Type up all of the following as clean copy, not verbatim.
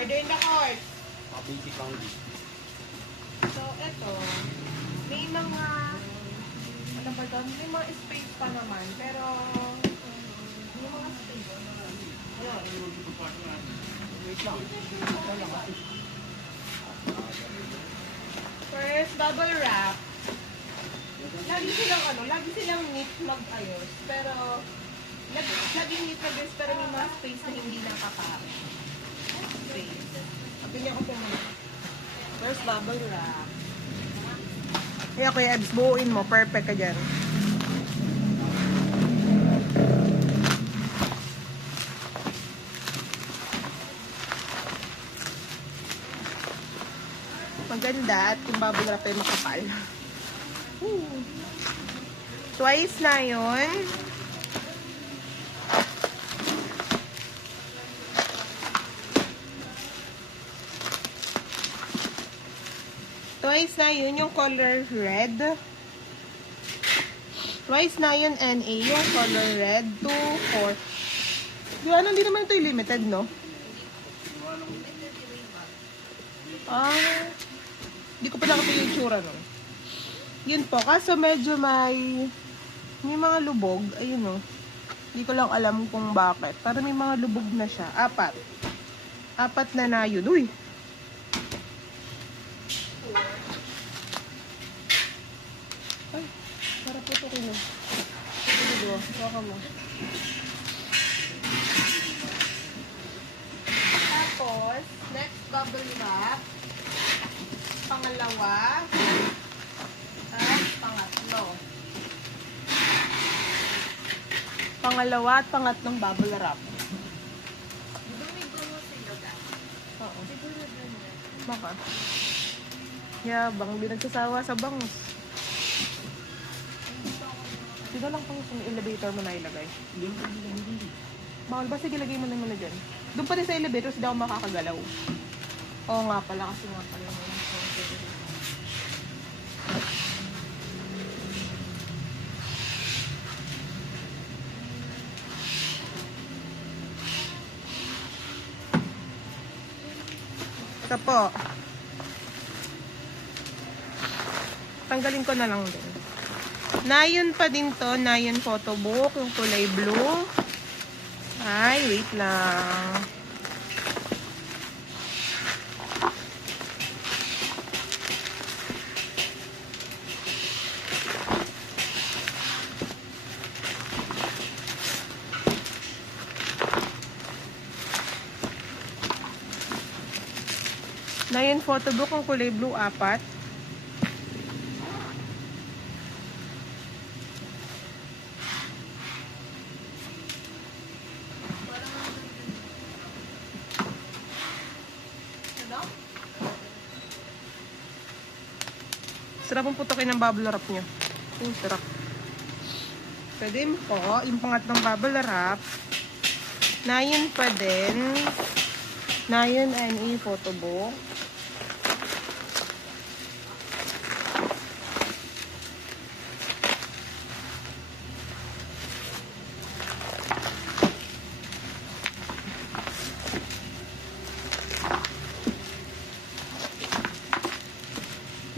Order in the court. Basic lang din. So, eto. May mga, ano ba doon? May mga space pa naman. Pero, may mga space. Ayan. Wait lang. Wala kasi. First, bubble wrap. Lagi silang neat mag-ayos. Pero, laging neat mag-ayos, pero may mga space na hindi nakapare. Space. Pili ko po muna. First, bubble wrap. Kaya Kuya Ebs, buuin mo. Perfect ka dyan. Maganda at yung bubble wrap ay makapal. Twice na yun. Twice na yun yung color red. Twice na yun NA yung color red. 2, 4. Di ba, hindi naman ito yung limited, no? Hindi ko pa nakita yung tsura, no? Yun po, kaso medyo may mga lubog. Ayun, no? Hindi ko lang alam kung bakit. Para may mga lubog na siya. 4. 4 na yun. Uy! Ay, para putukin mo. Putukin mo. Baka mo. Tapos, next bubble wrap. Pangalawa. At pangatlo. Pangalawa at pangatlong bubble wrap. Dumi-gulo sila ka. Oo. Siguro dun yan. Baka. Yabang, di nagsasawa sa bangus. Dito lang pang sa elevator mo na ilagay. Bawal ba? Sige, lagay mo na muna dyan. Doon pa rin sa elevator, hindi ako makakagalaw. Oo nga pala, kasi nga pala. Ito po. Tanggalin ko na lang din. Nayon pa din to. Nayon photo book. Yung kulay blue. Ay, wait lang. Nayon photo book. Yung kulay blue, 4. Sarap ang putokin ng bubble wrap nyo. Sarap. Pwede po, yung pangatlong bubble wrap. Nayon pa din. Nayon NE photo book.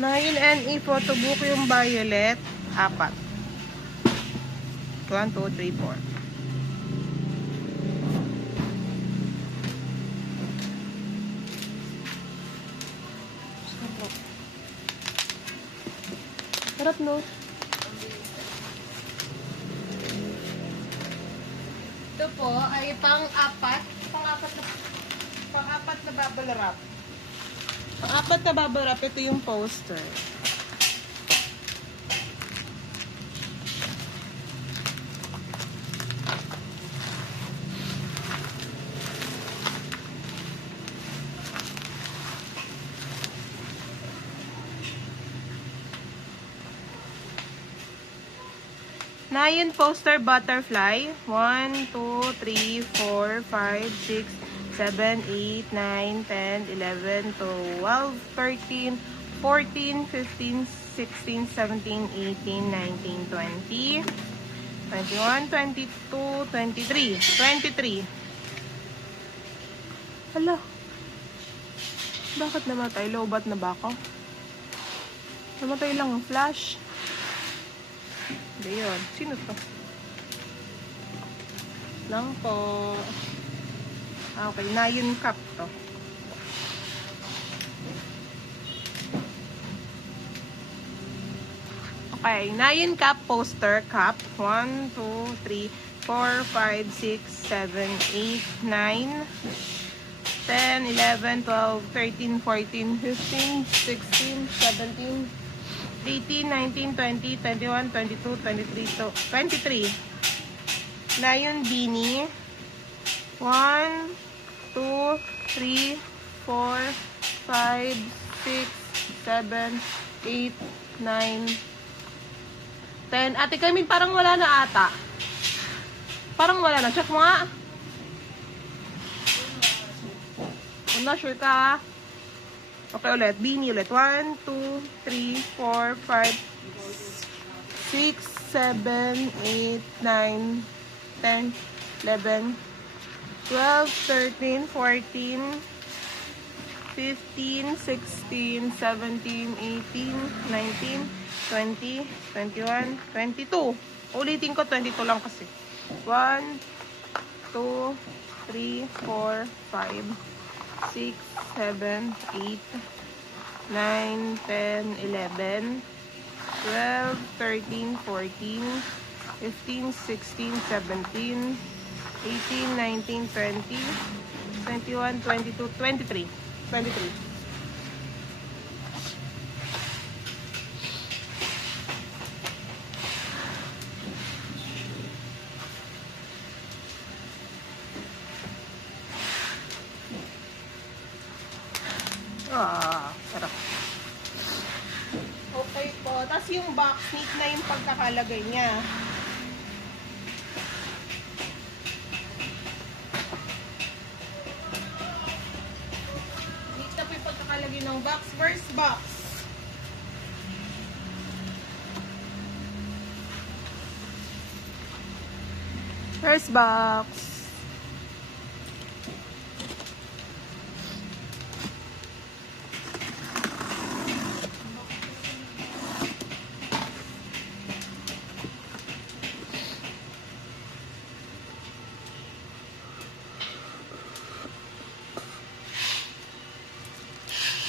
Nayon NE photo book yung violet. 4. 1, 2, 3, 4. Sarap, no? Ito po ay pang-apat na bubble wrap. Ang 4 na bubble wrap, ito yung poster. Nayon poster butterfly. 1, 2, 3, 4, 5, 6, 7, 8, 9, 10, 11, 12, 13, 14, 15, 16, 17, 18, 19, 20, 21, 22, 23. 23. Hala. Bakit namatay? Lobat na ba ako? Namatay lang ang flash. Hindi yun. Sino to? Lang po. Okay, Nayon Cup to. Okay, Nayon Cup poster cup. 1, 2, 3, 4, 5, 6, 7, 8, 9, 10, 11, 12, 13, 14, 15, 16, 17, 18, 19, 20, 21, 22, 23, 23. Nayon Beanie. 1, 2, 3, 4, 5, 6, 7, 8, 9, 10. Ate Carmen, parang wala na ata. Parang wala na. Check mo nga. I'm not sure ka. Okay, ulit. Beanie ulit. 1, 2, 3, 4, 5, 6, 7, 8, 9, 10, 11, 12, 13, 14, 15, 16, 17, 18, 19, 20, 21, 22. Ulitin ko, 22 lang kasi. 1, 2, 3, 4, 5, 6, 7, 8, 9, 10, 11, 12, 13, 14, 15, 16, 17, 18, 19, 20, 21, 22, 23. 23. Sarap. Okay po. Tapos yung box, neat na yung pagkakalagay niya. Neat na po yung pagkakalagay ng box. First box. First box.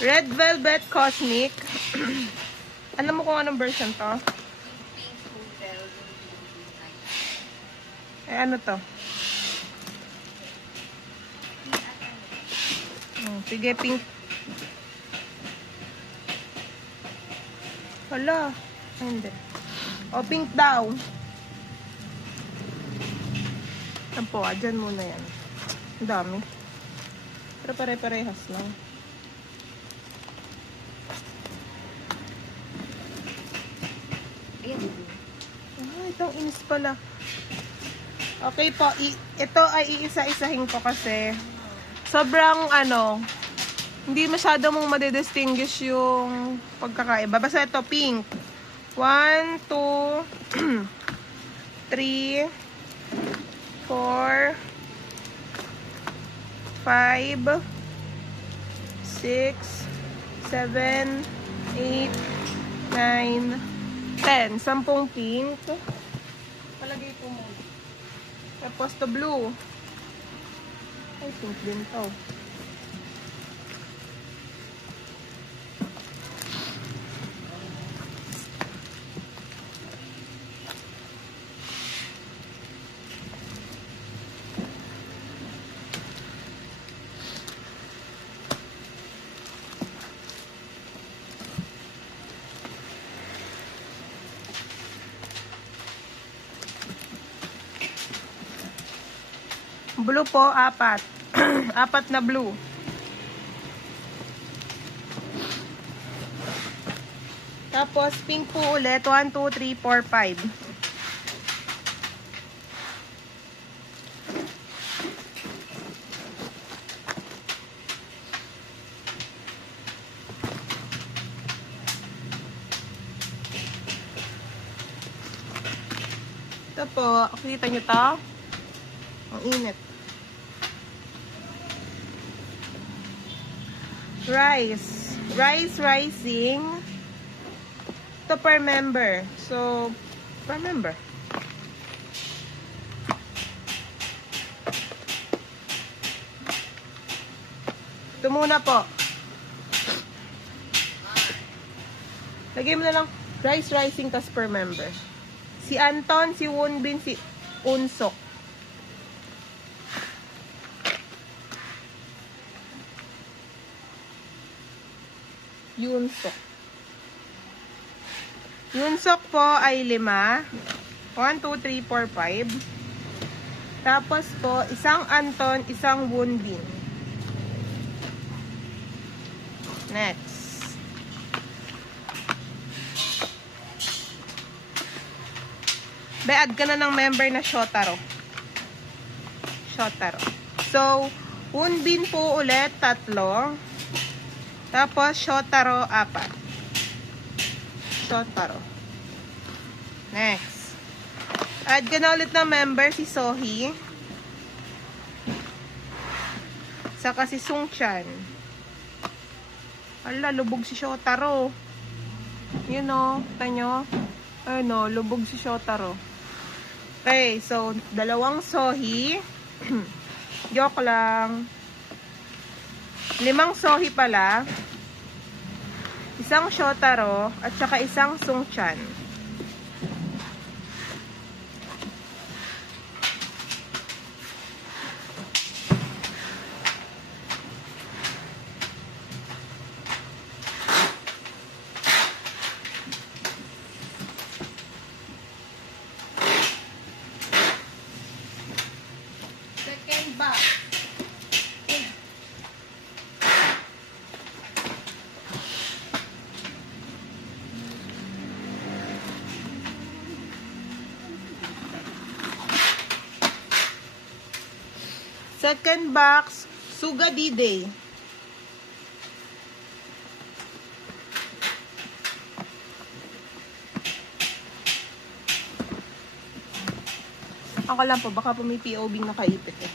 Red Velvet Cosmic. Alam mo kung anong version to? Eh, ano to? Sige, pink. Hala. Hindi. O, pink daw. Yan po, dyan muna yan. Ang dami. Pero pare-parehas lang. Itong inis pala. Okay po, ito ay iisa-isahin ko kasi sobrang hindi masyado mong madidistinguish yung pagkakaiba. Basta ito, pink. 1, 2, 3, 4, 5, 6, 7, 8, 9, 10. 10 pink. Palagay ko mo. Tapos to blue. Ay, pink din to. Blue po, 4. 4 na blue. Tapos, pink po ulit. 1, 2, 3, 4, 5. Ito po. Kita nyo to? Ang init. Rice. Rice rising. Ito per member. So, per member. Ito muna po. Lagay mo na lang rice rising tas per member. Si Anton, si Wonbin, si Unsok. Yunsok. Yunsok po ay 5. 1, 2, 3, 4, 5. Tapos po, isang Anton, isang Wonbin. Next. Be-add ka na ng member na Shotaro. Shotaro. So, Wonbin po ulit, 3. Tapos, Shotaro, 4. Shotaro. Next. Add ka na ulit ng member si Sohi. Saka si Sungchan. Ala, lubog si Shotaro. Yun o, tanyo. Ano, lubog si Shotaro. Okay, so, 2 Sohi. Joke lang. 5 Sohi pala. Isang Shotaro at saka isang Sungchan. Second box. Second box, Suga D-Day. Ako lang po, baka po may POB nakaipit eh.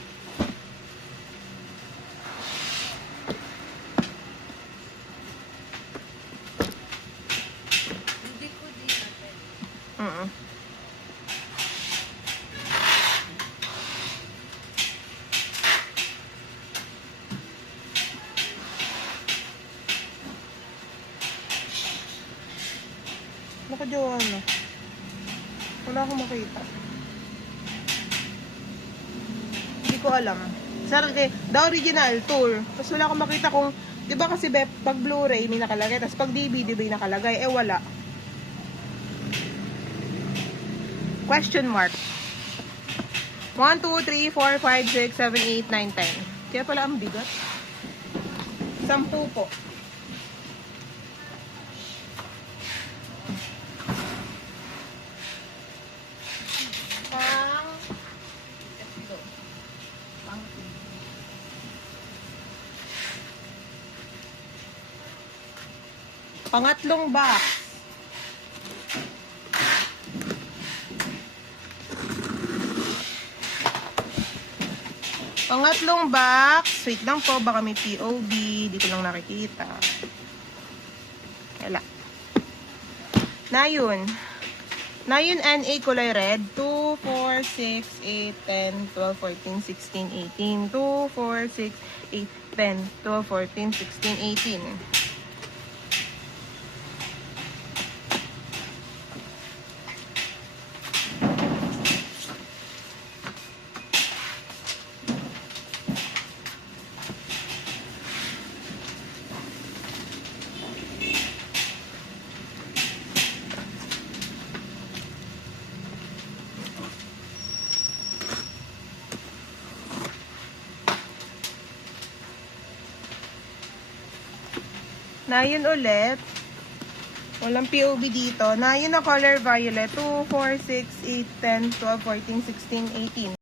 Hindi ko din natin. Nakajowa na. Wala akong makita. Hindi ko alam. Sarili, the original tour. Tapos wala akong makita kung, di ba kasi pag Blu-ray may nakalagay, tapos pag DVD may nakalagay, eh wala. Question mark. 1, 2, 3, 4, 5, 6, 7, 8, 9, 10. Kaya pala ang bigat. 10 po. Pangatlong box. Pangatlong box. Wait lang po, baka may POB. Di ko lang nakikita. Wala. Nayon. Nayon NA kulay red. 2, 4, 6, 8, 10, 12, 14, 16, 18. 2, 4, 6, 8, 10, 12, 14, 16, 18. Nayon ulit. Walang POB dito. Nayon na color violet. 2, 4, 6, 8, 10, 12, 14, 16, 18.